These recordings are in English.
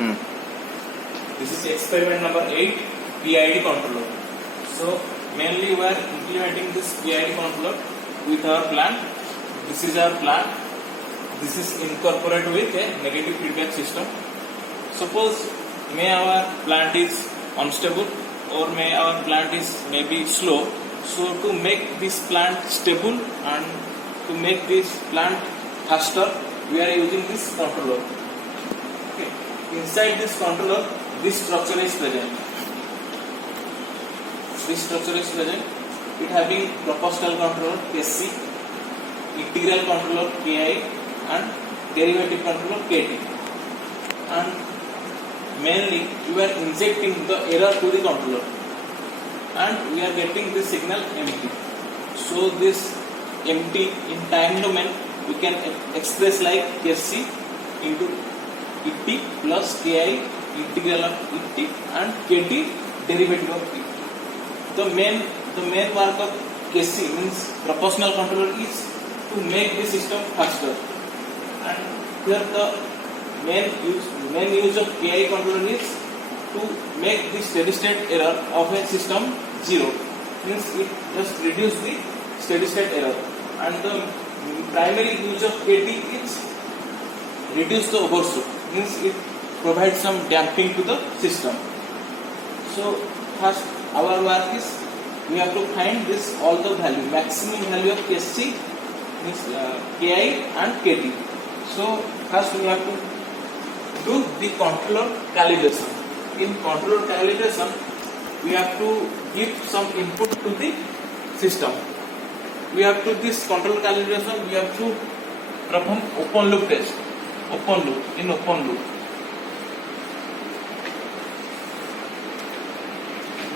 This is experiment number 8, PID controller. So mainly we are implementing this PID controller with our plant. This is our plant. This is incorporated with a negative feedback system. Suppose may our plant is unstable or may our plant is maybe slow. So to make this plant stable and to make this plant faster, we are using this controller. Okay. Inside this controller, this structure is present. This structure is present. It having proportional controller KC, integral controller KI, and derivative controller KT. And mainly, we are injecting the error to the controller, and we are getting the signal empty. So this empty in time domain we can express like KC into ET plus KI integral of ET and KT derivative of ET. The main work of KC means proportional controller is to make the system faster, and here the main use of KI controller is to make the steady state error of a system 0, means it just reduce the steady state error, and the primary use of KT is reduce the overshoot, means it provides some damping to the system. So first our work is we have to find this all the value, maximum value of KC means KI and KT. So first we have to do the controller calibration. In controller calibration, we have to give some input to the system. We have to this controller calibration. We have to perform open loop test. Open loop.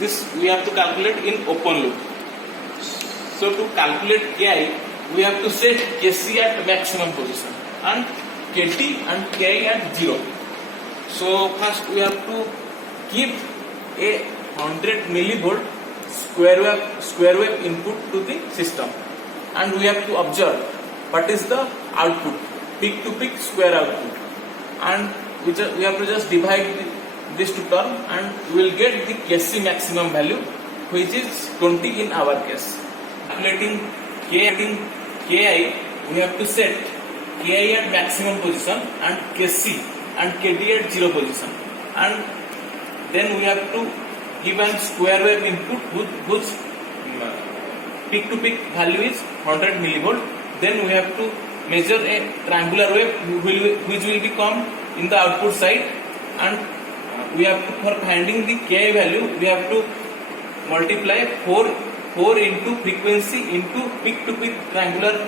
This we have to calculate in open loop. So to calculate KI, we have to set KC at maximum position and KT and KI at 0. So first we have to give a 100 millivolt square wave input to the system, and we have to observe what is the output, peak to peak square output, and we have to just divide this to term, and we will get the KC maximum value, which is 20 in our case. Calculating KI, we have to set KI at maximum position and KC and KT at 0 position, and then we have to give a square wave input whose peak to peak value is 100 millivolt. Then we have to measure a triangular wave which will become in the output side, and we have to, for finding the KI value, we have to multiply 4 into frequency into peak to peak triangular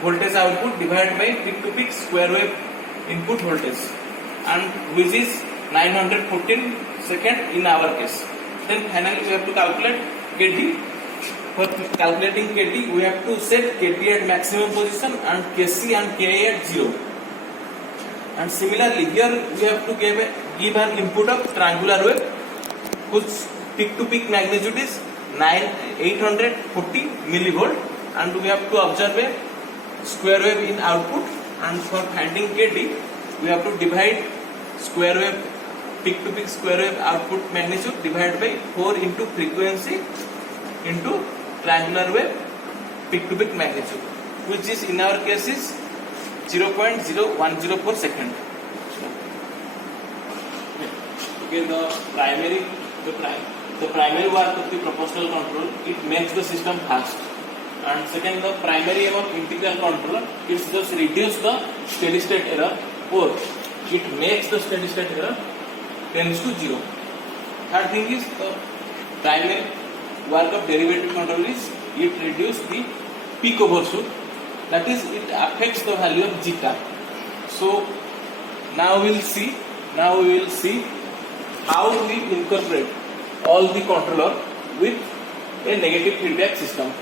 voltage output divided by peak to peak square wave input voltage, and which is 914 second in our case. Then finally we have to calculate KT. For calculating KT, we have to set KT at maximum position and KC and KI at 0. And similarly here we have to give an input of triangular wave whose peak to peak magnitude is 840 millivolt, and we have to observe a square wave in output, and for finding KT we have to divide square wave peak to peak square wave output magnitude divided by 4 into frequency into triangular wave peak to peak magnitude, which is in our case is 0.0104 second. Okay, the primary work of the proportional control, it makes the system fast, and second, the primary aim of integral controller is just reduce the steady state error, or it makes the steady state error tends to 0. Third thing is the primary work of derivative control is it reduce the peak overshoot, that is it affects the value of zeta. So now we will see how we incorporate all the controller with a negative feedback system.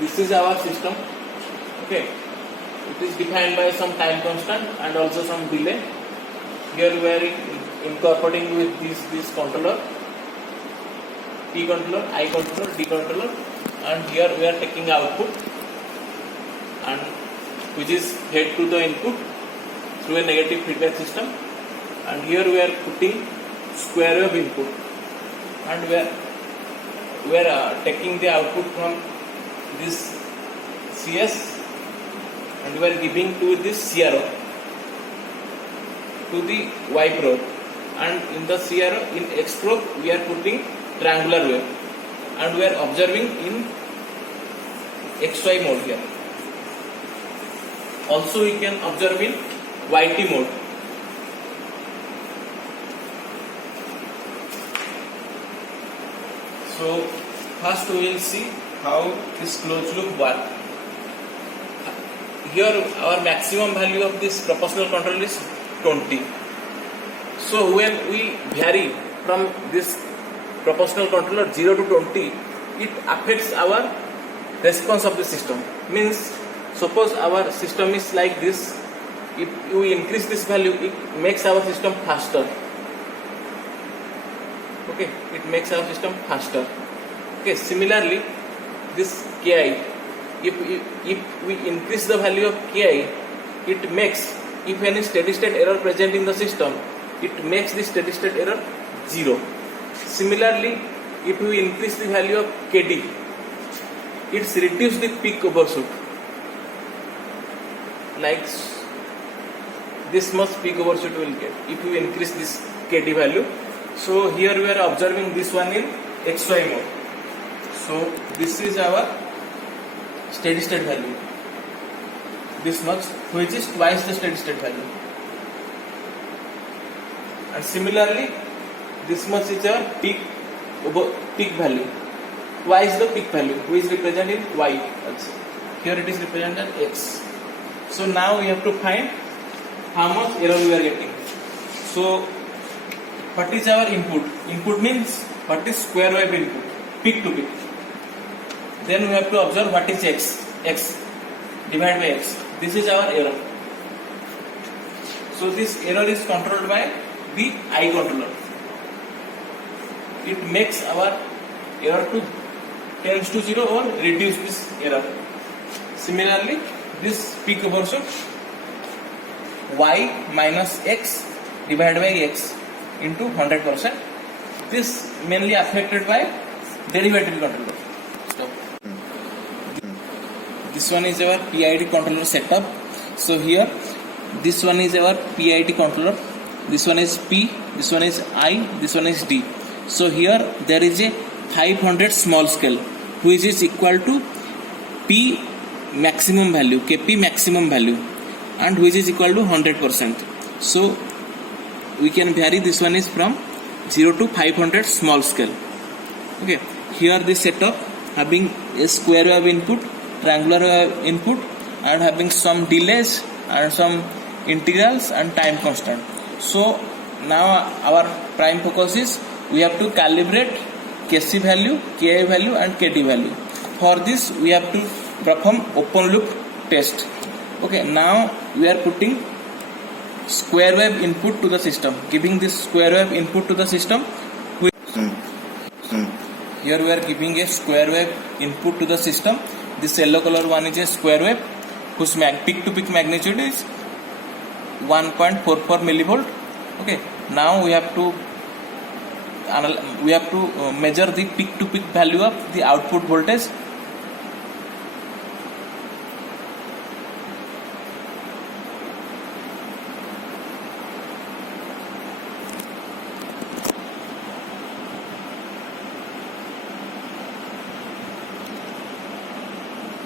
This is our system. Okay, it is defined by some time constant and also some delay. Here we are incorporating with this controller, P controller, I controller, D controller, and here we are taking output, and which is fed to the input through a negative feedback system, and here we are putting square wave input, and we are taking the output from this CS and we are giving to this CRO to the Y probe, and in the CRO in X probe we are putting triangular wave and we are observing in XY mode here. Also we can observe in YT mode. So first we will see how this closed loop works. Here our maximum value of this proportional control is 20. So when we vary from this proportional controller 0 to 20, it affects our response of the system. Means suppose our system is like this, if we increase this value, it makes our system faster. Okay, it makes our system faster. Okay, similarly this Ki, if we increase the value of Ki, it makes, if any steady state error present in the system, it makes the steady state error 0. Similarly, if we increase the value of Kd, it's reduce the peak overshoot. Like this much peak overshoot we will get if we increase this Kd value. So here we are observing this one in XY mode. So this is our steady state value. This much, which is twice the steady state value. And similarly, this much is our peak value. Twice the peak value, which is represented in Y. Here it is represented X. So now we have to find how much error we are getting. So what is our input? Input means what is square wave input, peak to peak. Then we have to observe what is X divided by X. This is our error. So this error is controlled by the I controller. It makes our error to tends to 0 or reduce this error. Similarly, this peak overshoot Y minus X divided by X into 100%. This mainly affected by derivative controller. Stop. This one is our PID controller setup. So here, this one is our PID controller. This one is P, this one is I, this one is D. So here there is a 500 small scale, which is equal to P maximum value, Kp maximum value, and which is equal to 100%. So we can vary, this one is from 0 to 500 small scale. Okay, here this setup having a square wave input, triangular wave input, and having some delays and some integrals and time constant. So now our prime focus is we have to calibrate Kc value, Ki value and Kd value. For this we have to perform open loop test. Okay, now we are putting square wave input to the system, giving this square wave input to the system. Here we are giving a square wave input to the system. This yellow color one is a square wave whose peak to peak magnitude is 1.44 millivolt. Okay, now we have to measure the peak to peak value of the output voltage.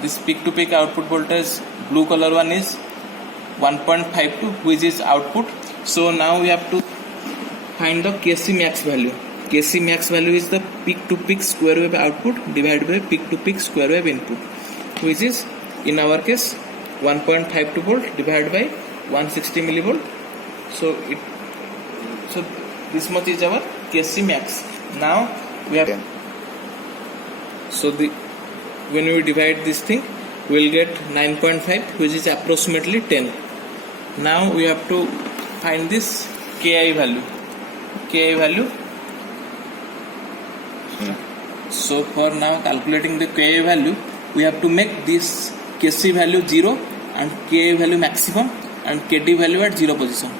This peak to peak output voltage, blue color one is 1.52, which is output. So now we have to find the Kc max value. Kc max value is the peak to peak square wave output divided by peak to peak square wave input, which is in our case 1.52 volt divided by 160 millivolt. So this much is our Kc max. Now we have when we divide this thing, we will get 9.5, which is approximately 10. Now we have to find this Ki value. So for now calculating the Ki value, we have to make this Kc value 0 and Ki value maximum and Kd value at 0 position.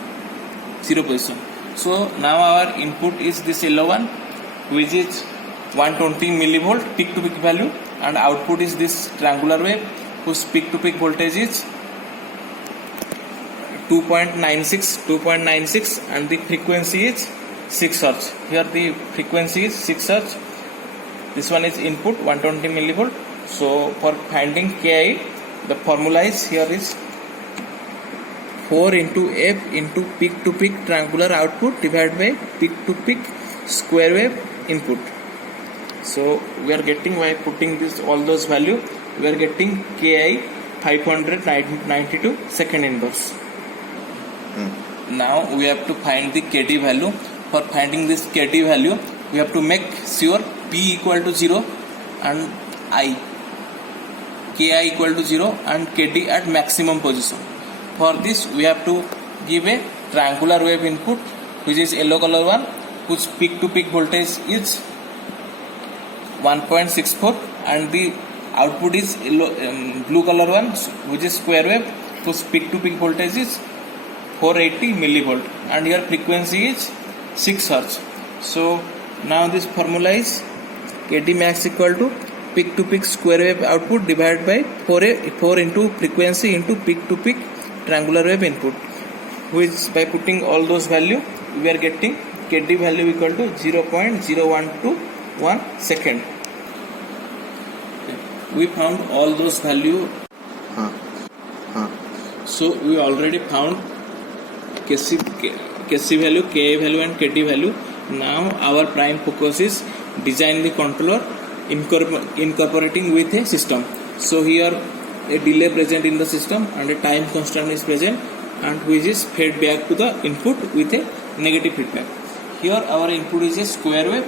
So now our input is this yellow one, which is 120 millivolt peak to peak value, and output is this triangular wave whose peak to peak voltage is 2.96, and the frequency is 6 Hz. Here the frequency is 6 Hz. This one is input 120 millivolt. So for finding Ki, the formula is here is 4 into f into peak to peak triangular output divided by peak to peak square wave input. So we are getting, by putting this all those value, we are getting Ki 592 second inverse. Now we have to find the Kd value. For finding this Kd value, we have to make sure P equal to 0 and Ki equal to 0 and Kd at maximum position. For this we have to give a triangular wave input, which is yellow color one, whose peak to peak voltage is 1.64, and the output is blue color one, which is square wave, whose peak to peak voltage is 480 millivolt, and here frequency is 6 Hz. So now this formula is Kd max equal to peak to peak square wave output divided by 4 into frequency into peak to peak triangular wave input, which by putting all those value we are getting Kd value equal to 0.0121 second. We found all those value. So we already found Kc value, Ka value and Kd value. Now our prime focus is design the controller incorporating with a system. So here a delay present in the system and a time constant is present, and which is fed back to the input with a negative feedback. Here our input is a square wave,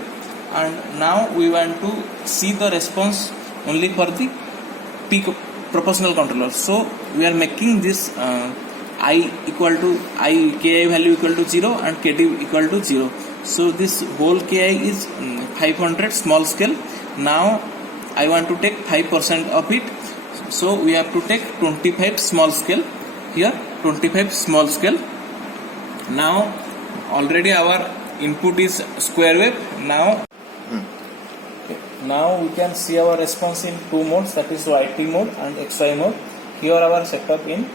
and now we want to see the response only for the peak proportional controller. So we are making this Ki value equal to 0 and Kd equal to 0. So this whole Ki is 500 small scale. Now I want to take 5% of it. So we have to take 25 small scale. Here 25 small scale. Now already our input is square wave. Now we can see our response in two modes, that is YT mode and XY mode. Here our setup in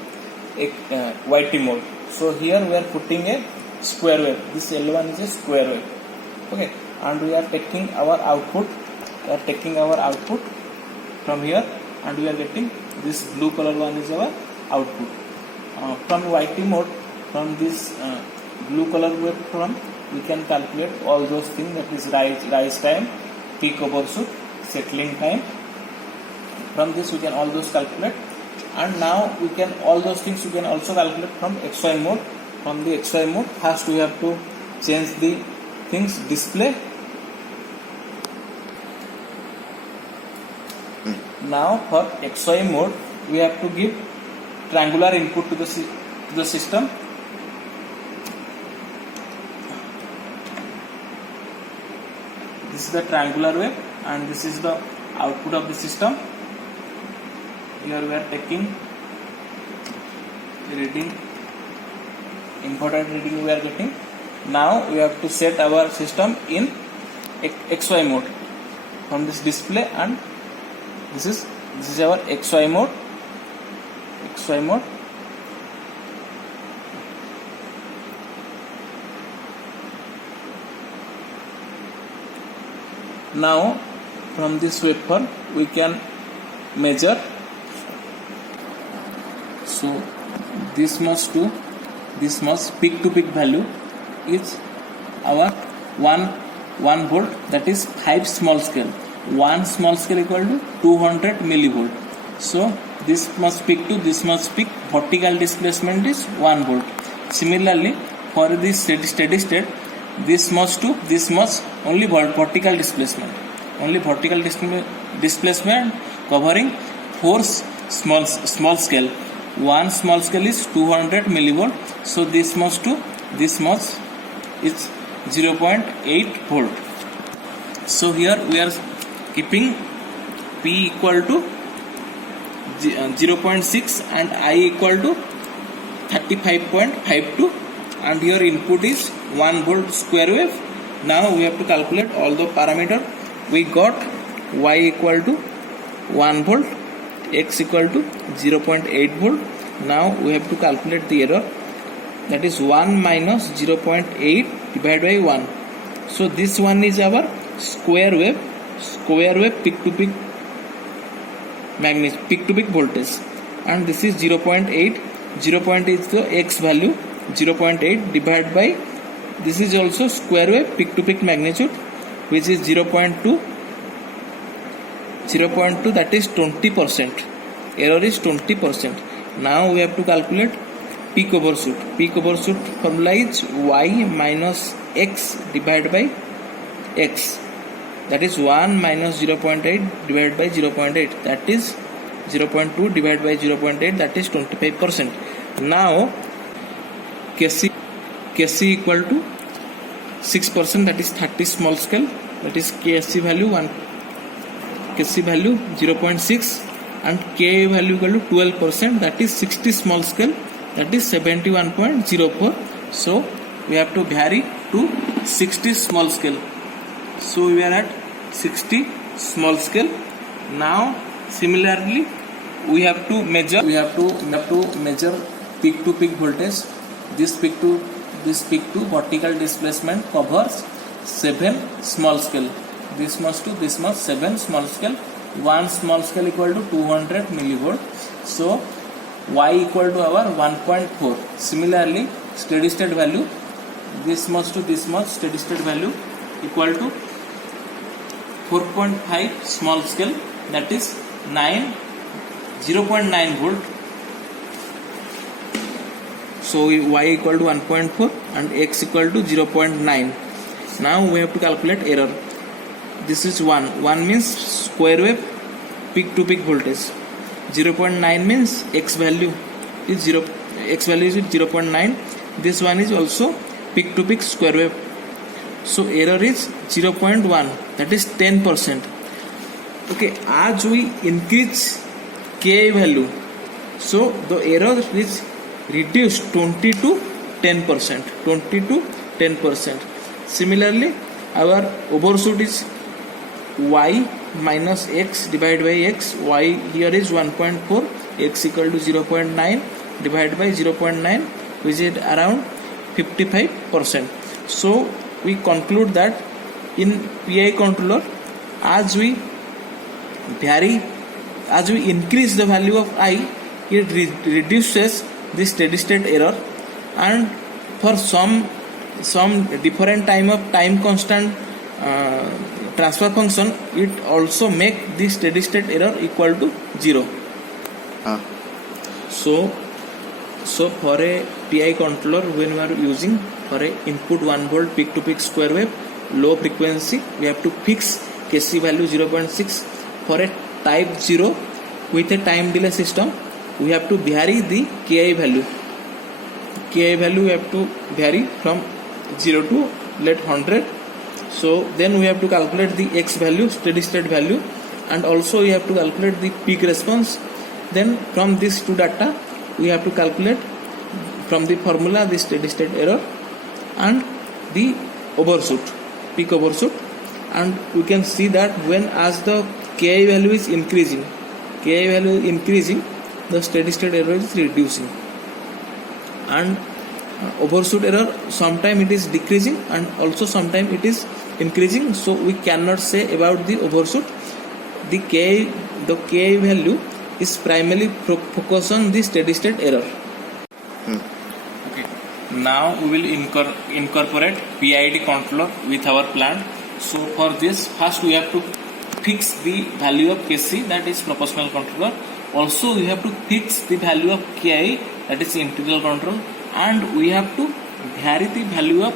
YT mode. So here we are putting a square wave. This L1 is a square wave. Okay, and we are taking our output. We are taking our output from here, and we are getting this blue color one is our output. From YT mode, from this blue color wave we can calculate all those things, that is rise time, peak overshoot, settling time. From this we can all those calculate, and now we can all those things we can also calculate from XY mode. From the XY mode, first we have to change the things display. Now for XY mode we have to give triangular input to the system. This is the triangular wave and this is the output of the system. Here we are taking reading, important reading we are getting. Now we have to set our system in XY mode from this display, and this is our XY mode. Now from this waveform we can measure. So this much peak to peak value is our 1 volt, that is 5 small scale. 1 small scale equal to 200 millivolt. So this much peak to this much peak, vertical displacement is 1 volt. Similarly for this steady state, this much to this much only vertical displacement. Only vertical displacement covering 4 small scale. 1 small scale is 200 millivolt. So this much to this much is 0.8 volt. So here we are keeping P equal to 0.6 and I equal to 35.52 and your input is 1 volt square wave. Now we have to calculate all the parameter. We got y equal to 1 volt, x equal to 0.8 volt. Now we have to calculate the error, that is 1 minus 0.8 divided by 1. So this one is our square wave peak to peak voltage, and this is 0.8. 0.8 is the x value, 0.8 divided by, this is also square wave peak to peak magnitude, which is 0.2. 0.2, that is 20%. Error is 20%. Now we have to calculate peak overshoot. Peak overshoot formula is y minus x divided by x, that is 1 minus 0.8 divided by 0.8, that is 0.2 divided by 0.8, that is 25%. Now Kc equal to 6%, that is 30 small scale, that is Kc value 0.6, and Ka value equal to 12%, that is 60 small scale, that is 71.04. So we have to vary to 60 small scale. So we are at 60 small scale. Now similarly we have to measure peak to peak voltage. This peak to vertical displacement covers 7 small scale. This much to this much, 7 small scale. 1 small scale equal to 200 millivolt. So y equal to our 1.4. Similarly, steady state value, this much to this much, steady state value equal to 4.5 small scale, that is 0.9 volt. So y equal to 1.4 and x equal to 0.9. Now we have to calculate error. This is 1. 1 means square wave peak to peak voltage. 0.9 means x value is 0.9. This one is also peak to peak square wave. So error is 0.1, that is 10%. Okay, as we increase Ka value, so the error is reduced 20 to 10%. Similarly, our overshoot is y minus x divided by x. Y here is 1.4, x equal to 0.9 divided by 0.9, which is around 55%. So we conclude that in PI controller, as we increase the value of I, it reduces the steady state error, and for some different time constant transfer function, it also make the steady state error equal to 0. So for a PI controller, when we are using for a input 1 volt peak to peak square wave low frequency, we have to fix Kc value 0.6. For a type 0 with a time delay system, we have to vary the Ki value. Ki value we have to vary from 0 to let 100. So then we have to calculate the x value, steady state value, and also we have to calculate the peak response. Then from these two data, we have to calculate from the formula the steady state error and the overshoot, peak overshoot, and we can see that when as the Ki value is increasing, the steady state error is reducing, and overshoot error sometime it is decreasing and also sometime it is increasing. So we cannot say about the overshoot. The Ki value is primarily focus on the steady state error. Okay. Now we will incorporate PID controller with our plant. So for this, first we have to fix the value of Kc, that is proportional controller. Also we have to fix the value of Ki, that is integral control, and we have to vary the value of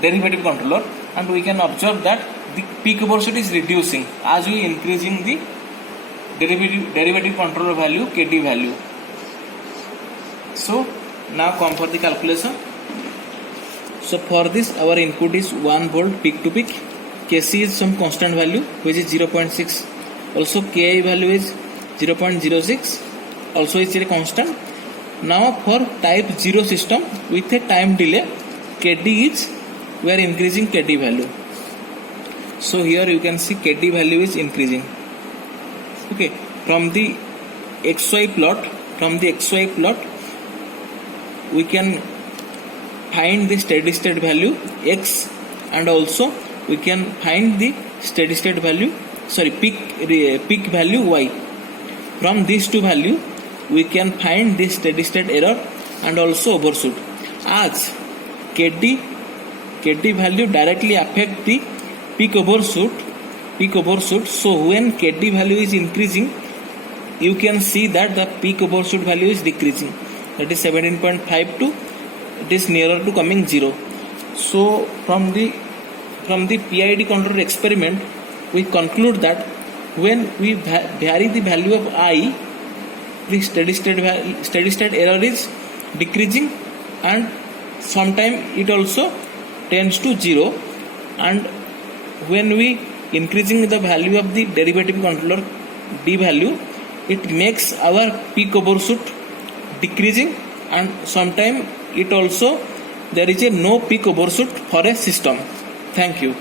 derivative controller, and we can observe that the peak overshoot is reducing as we increasing the derivative controller value, Kd value. So now come for the calculation. So for this, our input is 1 volt peak to peak. Kc is some constant value which is 0.6. Also Ki value is 0.06. Also it's a constant. Now for type 0 system with a time delay, KD is, we are increasing KD value. So here you can see KD value is increasing. Okay, from the XY plot, we can find the steady state value X, and also we can find the steady state value, peak value Y. From these two value we can find the steady state error and also overshoot. As KD value directly affect the peak overshoot. So when KD value is increasing, you can see that the peak overshoot value is decreasing. That is 17.52. It is nearer to coming 0. So from the PID controller experiment, we conclude that when we vary the value of I, the steady state error is decreasing, and sometimes it also tends to 0. And when we increasing the value of the derivative controller D value, it makes our peak overshoot decreasing, and sometimes it also there is a no peak overshoot for a system. Thank you.